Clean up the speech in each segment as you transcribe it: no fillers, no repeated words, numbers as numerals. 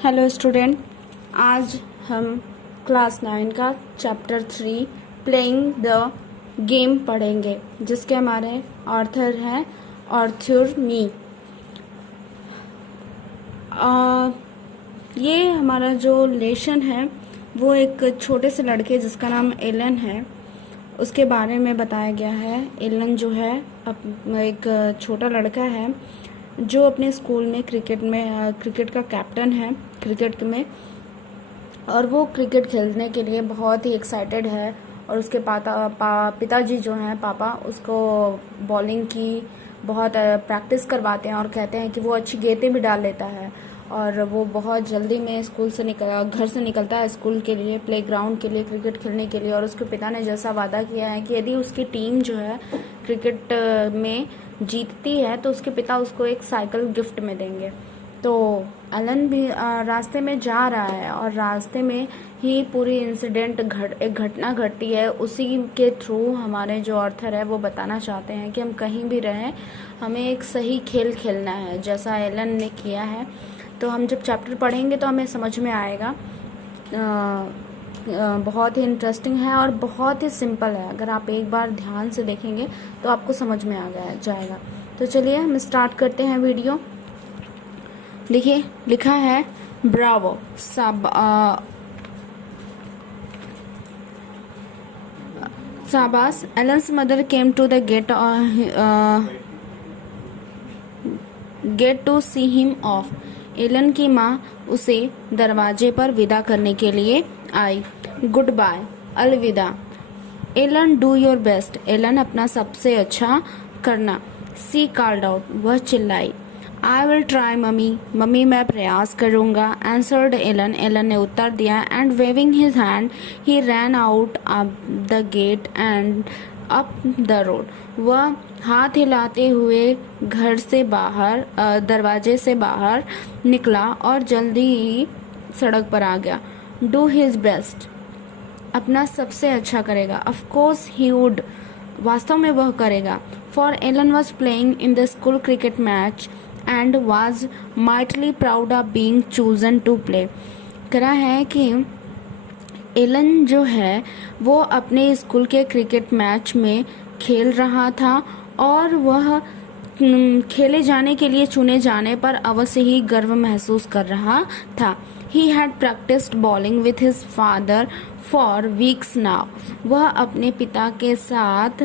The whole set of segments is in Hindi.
हेलो स्टूडेंट, आज हम क्लास 9 का चैप्टर 3 प्लेइंग द गेम पढ़ेंगे, जिसके हमारे ऑथर हैं आर्थर नी। ये हमारा जो लेसन है वो एक छोटे से लड़के जिसका नाम एलन है उसके बारे में बताया गया है। एलन जो है एक छोटा लड़का है जो अपने स्कूल में क्रिकेट का कैप्टन है क्रिकेट में, और वो क्रिकेट खेलने के लिए बहुत ही एक्साइटेड है। और उसके पिताजी जो हैं पापा उसको बॉलिंग की बहुत प्रैक्टिस करवाते हैं और कहते हैं कि वो अच्छी गेंदें भी डाल लेता है। और वो बहुत जल्दी में घर से निकलता है स्कूल के लिए, प्लेग्राउंड के लिए, क्रिकेट खेलने के लिए। और उसके पिता ने जैसा वादा किया है कि यदि उसकी टीम जो है क्रिकेट में जीतती है तो उसके पिता उसको एक साइकिल गिफ्ट में देंगे। तो एलन भी रास्ते में जा रहा है और रास्ते में ही पूरी एक घटना घटती है। उसी के थ्रू हमारे जो ऑथर है वो बताना चाहते हैं कि हम कहीं भी रहें, हमें एक सही खेल खेलना है जैसा एलन ने किया है। तो हम जब चैप्टर पढ़ेंगे तो हमें समझ में आएगा। बहुत ही इंटरेस्टिंग है और बहुत ही सिंपल है। अगर आप एक बार ध्यान से देखेंगे तो आपको समझ में आ जाएगा। तो चलिए हम स्टार्ट करते हैं वीडियो। देखिए लिखा है ब्रावो शाबाश। Alan's mother came to the gate to see him off. Alan की माँ उसे दरवाजे पर विदा करने के लिए आई। गुड बाय, अलविदा। Alan do your best. Alan अपना सबसे अच्छा करना। सी कॉल्ड आउट, वह चिल्लाई। I will try mummy. Mummy मैं प्रयास करूंगा। Answered Alan. एलन ने उत्तर दिया। And waving his hand he ran out up the gate and up the road. वह हाथ हिलाते हुए घर से बाहर दरवाजे से बाहर निकला और जल्दी ही सड़क पर आ गया। डू हिज बेस्ट, अपना सबसे अच्छा करेगा। ऑफ कोर्स ही वुड, वास्तव में वह करेगा। For Alan was playing in the school cricket match and was mightily proud of being chosen to play. करा है कि एलन जो है वो अपने स्कूल के क्रिकेट मैच में खेल रहा था और वह खेले जाने के लिए चुने जाने पर अवश्य ही गर्व महसूस कर रहा था। He had practiced bowling with his father for weeks now. वह अपने पिता के साथ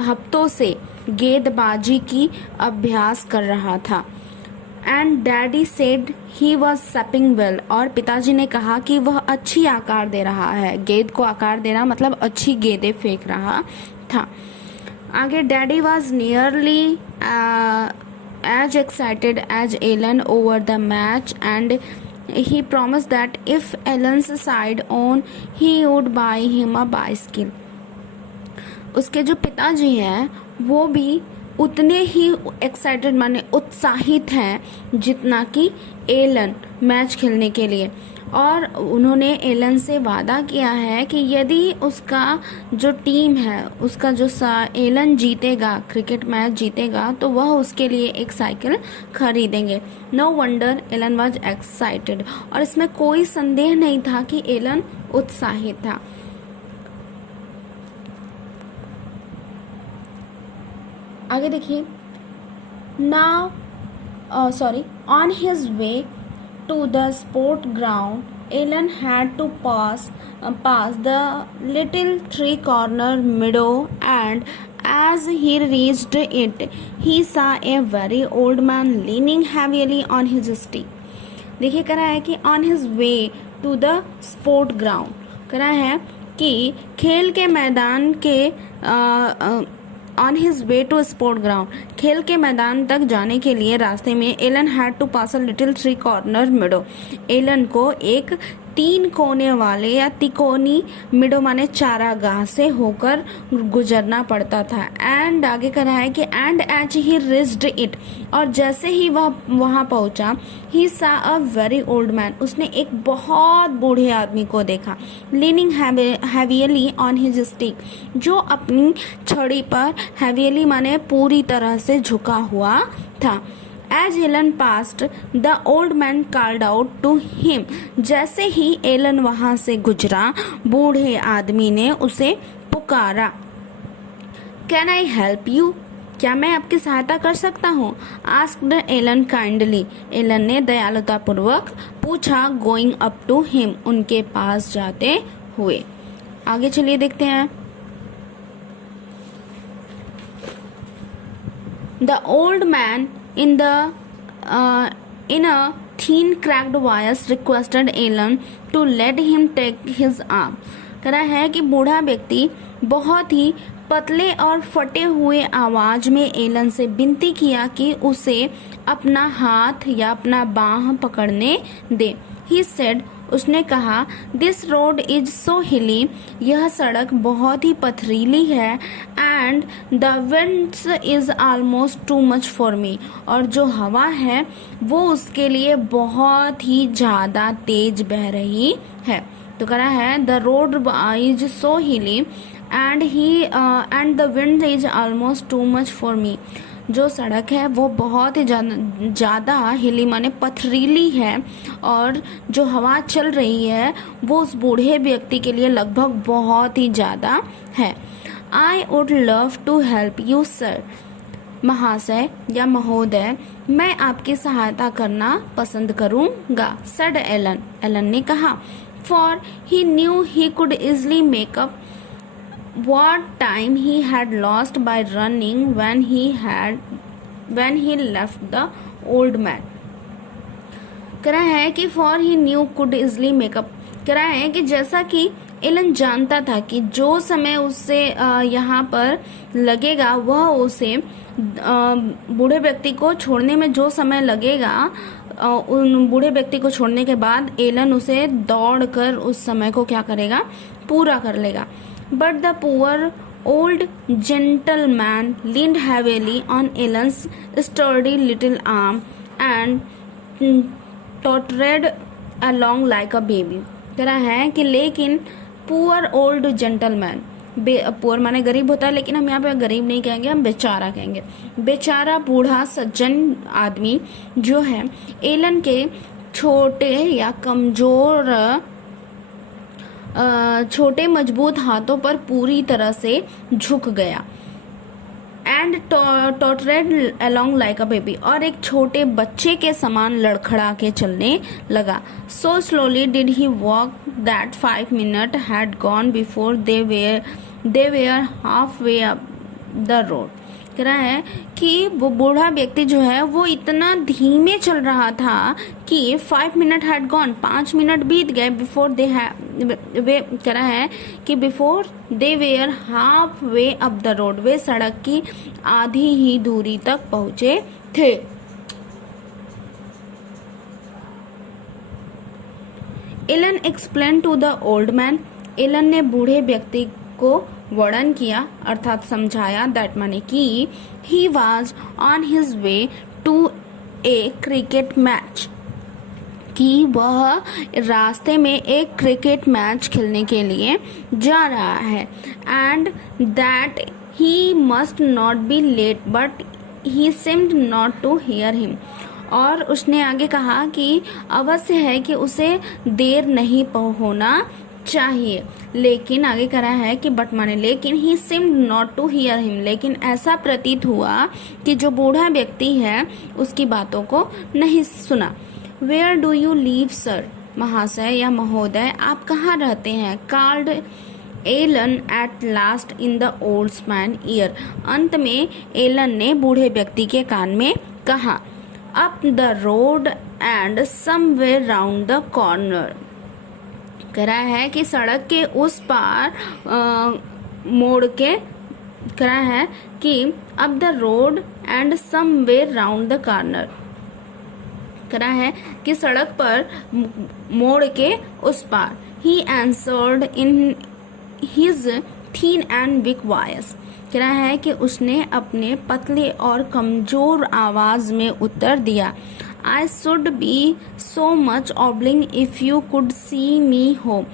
हफ्तों से गेंदबाजी की अभ्यास कर रहा था। And daddy said he was shopping well. और पिताजी ने कहा कि वह अच्छी आकार दे रहा है। गेंद को आकार देना मतलब अच्छी गेंदें फेंक रहा था। आगे daddy was nearly as excited as Ellen over the match, and he promised that if Ellen's side won, he would buy him a bicycle. उसके जो पिताजी हैं वो भी उतने ही एक्साइटेड माने उत्साहित हैं जितना कि एलन मैच खेलने के लिए। और उन्होंने एलन से वादा किया है कि यदि उसका जो टीम है उसका जो एलन जीतेगा, क्रिकेट मैच जीतेगा, तो वह उसके लिए एक साइकिल खरीदेंगे। No wonder Alan was excited. और इसमें कोई संदेह नहीं था कि एलन उत्साहित था। आगे देखिए। On his way to the sport ground, Ellen had to pass the little three-corner meadow, and as he reached it, he saw a very old man leaning heavily on his stick. देखिए करा है कि on his way to the sport ground, करा है कि खेल के मैदान के on his way to sport ground, खेल के मैदान तक जाने के लिए रास्ते में Allen had to pass a little three corner meadow. Allen को एक 3 कोने वाले या तिकोनी मिडो माने चारागाह से होकर गुजरना पड़ता था। एंड आगे कहा है कि and as he reached it, और जैसे ही वह वहां पहुंचा, ही सा अ वेरी ओल्ड मैन, उसने एक बहुत बूढ़े आदमी को देखा। लीनिंग हैवियली ऑन हिज स्टिक, जो अपनी छड़ी पर हैवियली माने पूरी तरह से झुका हुआ था। As Allen passed the old man called out to him. जैसे ही एलन वहां से गुजरा, बूढ़े आदमी ने उसे पुकारा। Can I help you? क्या मैं आपकी सहायता कर सकता हूँ? Asked Elon kindly. एलन ने दयालुतापूर्वक पूछा, गोइंग अप टू हिम, उनके पास जाते हुए। आगे चलिए देखते हैं। The old man in a thin cracked voice requested Alan to let him take his arm। कह रहा है कि बूढ़ा व्यक्ति बहुत ही पतले और फटे हुए आवाज में एलन से विनती किया कि उसे अपना हाथ या अपना बाह पकड़ने दे। He said, उसने कहा, दिस रोड इज सो हिली, यह सड़क बहुत ही पथरीली है, and the winds is almost too much for me, और जो हवा है वो उसके लिए बहुत ही ज़्यादा तेज बह रही है। तो कह रहा है द रोड इज सो हिली and the wind is almost too much for me. जो सड़क है वो बहुत ही ज़्यादा हिली माने पथरीली है, और जो हवा चल रही है वो उस बूढ़े व्यक्ति के लिए लगभग बहुत ही ज़्यादा है। I would love to help you sir, महाशय या महोदय, मैं आपकी सहायता करना पसंद करूँगा। सेड एलन, एलन ने कहा। For he new he could easily make up what time he had lost by running when he left the old man। कह रहा है कि for he knew could easily make up, कह रहा है कि जैसा कि एलन जानता था कि जो समय उससे यहाँ पर लगेगा वह उसे बूढ़े व्यक्ति को छोड़ने में जो समय लगेगा, उन बूढ़े व्यक्ति को छोड़ने के बाद एलन उसे दौड़कर उस समय को क्या करेगा, पूरा कर लेगा। But the poor old gentleman leaned heavily on Ellen's sturdy little arm and tottered along like a baby। कह रहा है कि लेकिन पुअर ओल्ड जेंटलमैन, पुअर माने गरीब होता है, लेकिन हम यहाँ पे गरीब नहीं कहेंगे, हम बेचारा कहेंगे। बेचारा बूढ़ा सज्जन आदमी जो है एलन के छोटे या कमजोर छोटे मजबूत हाथों पर पूरी तरह से झुक गया। And tottered along like a baby, और एक छोटे बच्चे के समान लड़खड़ा के चलने लगा। So slowly did he walk that 5 minute had gone before they were half way up the road. कह रहा है कि वो बूढ़ा व्यक्ति जो है वो इतना धीमे चल रहा था कि 5 मिनट हैड गॉन, 5 मिनट बीत गए, बिफोर दे वे, कह रहा है कि before they were half way up the road, वे सड़क की आधी ही दूरी तक पहुंचे थे। Alan explain to the old man, Alan ने बूढ़े व्यक्ति को वर्णन किया अर्थात समझाया, दैट माने कि he was on his way to a cricket match, कि वह रास्ते में एक क्रिकेट मैच खेलने के लिए जा रहा है। And that he must not be late but he seemed not to hear him, और उसने आगे कहा कि अवश्य है कि उसे देर नहीं होना चाहिए, लेकिन आगे करा है कि बट माने लेकिन he seemed not to hear him, लेकिन ऐसा प्रतीत हुआ कि जो बूढ़ा व्यक्ति है उसकी बातों को नहीं सुना। Where do you live sir, महाशय या महोदय आप कहाँ रहते हैं। Called Allen at last in the old man ear, अंत में एलन ने बूढ़े व्यक्ति के कान में कहा। Up the road and somewhere round the corner, कह रहा है कि सड़क के उस पार मोड़ के, कह रहा है कि up the road and somewhere round the corner, कह रहा है कि सड़क पर मोड़ के उस पार। He answered in his thin and weak voice, कह रहा है कि उसने अपने पतले और कमजोर आवाज में उत्तर दिया। I should be so much obliged if you could see me home।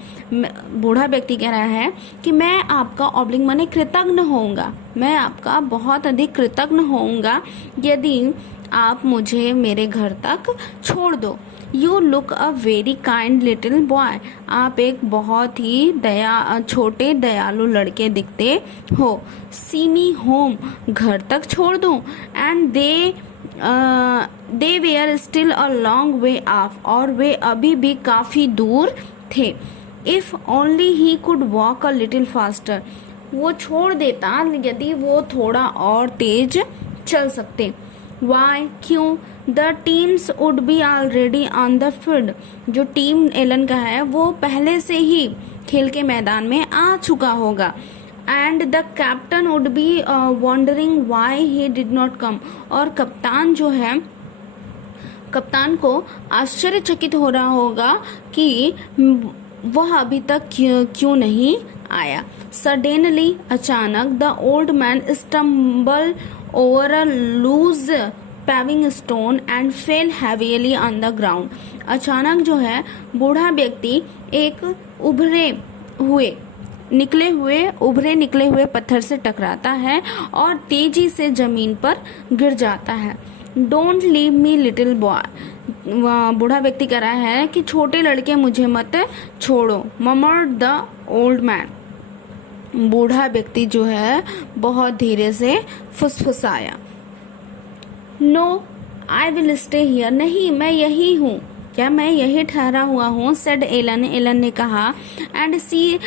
बूढ़ा व्यक्ति कह रहा है कि मैं आपका ऑब्लिंग माने कृतज्ञ होऊंगा, मैं आपका बहुत अधिक कृतज्ञ होऊंगा यदि आप मुझे मेरे घर तक छोड़ दो। You look a very kind little boy, आप एक बहुत ही छोटे दयालु लड़के दिखते हो। सी मी होम, घर तक छोड़ दूं। And they were still a long way off, और वे अभी भी काफी दूर थे। If only he could walk a little faster, वो छोड़ देता यदि वो थोड़ा और तेज चल सकते। वाई, क्यों? The teams would be already on the field, जो टीम एलन का है वो पहले से ही खेल के मैदान में आ चुका होगा। And the captain would be wondering why he did not come, और कप्तान जो है, कप्तान को आश्चर्यचकित हो रहा होगा कि वह अभी तक क्यों नहीं आया। सडनली, अचानक, the old man stumble over a loose paving stone and fell heavily on the ground. अचानक जो है बूढ़ा व्यक्ति एक उभरे निकले हुए पत्थर से टकराता है और तेजी से जमीन पर गिर जाता है। Don't leave me little boy, बूढ़ा व्यक्ति कह रहा है कि छोटे लड़के मुझे मत छोड़ो। मर्मर्ड द ओल्ड मैन, बूढ़ा व्यक्ति जो है बहुत धीरे से फुसफुसाया। No, I will stay here, नहीं मैं यही हूँ, क्या मैं यही ठहरा हुआ हूँ। सेड एलन, एलन ने कहा। And he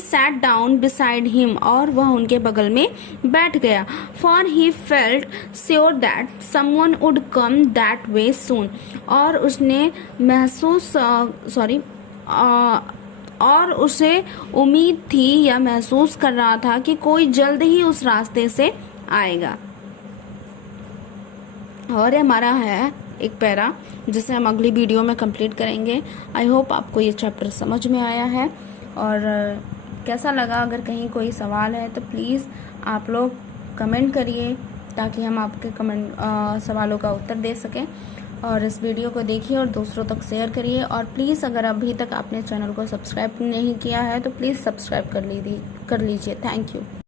sat down beside him, और वह उनके बगल में बैठ गया। For he felt sure that someone would come that way soon, और उसने और उसे उम्मीद थी या महसूस कर रहा था कि कोई जल्द ही उस रास्ते से आएगा। और ये हमारा है एक पैरा जिसे हम अगली वीडियो में कंप्लीट करेंगे। आई होप आपको ये चैप्टर समझ में आया है, और कैसा लगा। अगर कहीं कोई सवाल है तो प्लीज़ आप लोग कमेंट करिए ताकि हम आपके सवालों का उत्तर दे सकें। और इस वीडियो को देखिए और दूसरों तक शेयर करिए। और प्लीज़ अगर अभी तक आपने चैनल को सब्सक्राइब नहीं किया है तो प्लीज़ सब्सक्राइब कर लीजिए। Thank you.